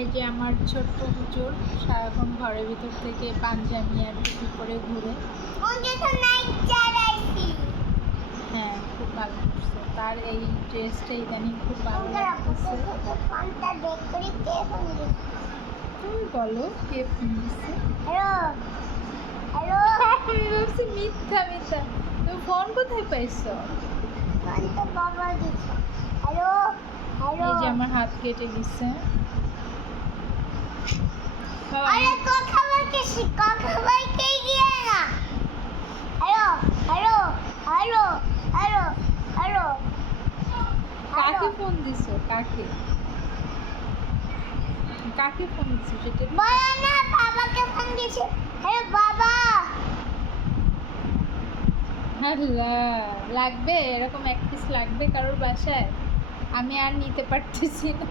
এই যে আমার ছোট্ট হুজুর সারাক্ষণ ঘরের ভিতর থেকে পাঞ্জাবি আর টুপি পরে ঘুরে। হ্যাঁ, খুব ভালো করছে। তার এই ড্রেসটা ইদানিং খুব ভালো লাগতেছে। তুমি বলো কে ফোন দিচ্ছে? আমি ভাবছি মিথ্যা মিথ্যা। তুমি ফোন কোথায় পাইছো? এই যে আমার হাত কেটে দিচ্ছে। কাকে ফোন দিছো? কাকে কাকে ফোন দিছো সেটা? বাবাকে ফোন দিয়েছে। হ্যালো বাবা। আল্লাহ, লাগবে এরকম এক পিস লাগবে কারোর বাসায়? আমি আর নিতে পারতেছি না।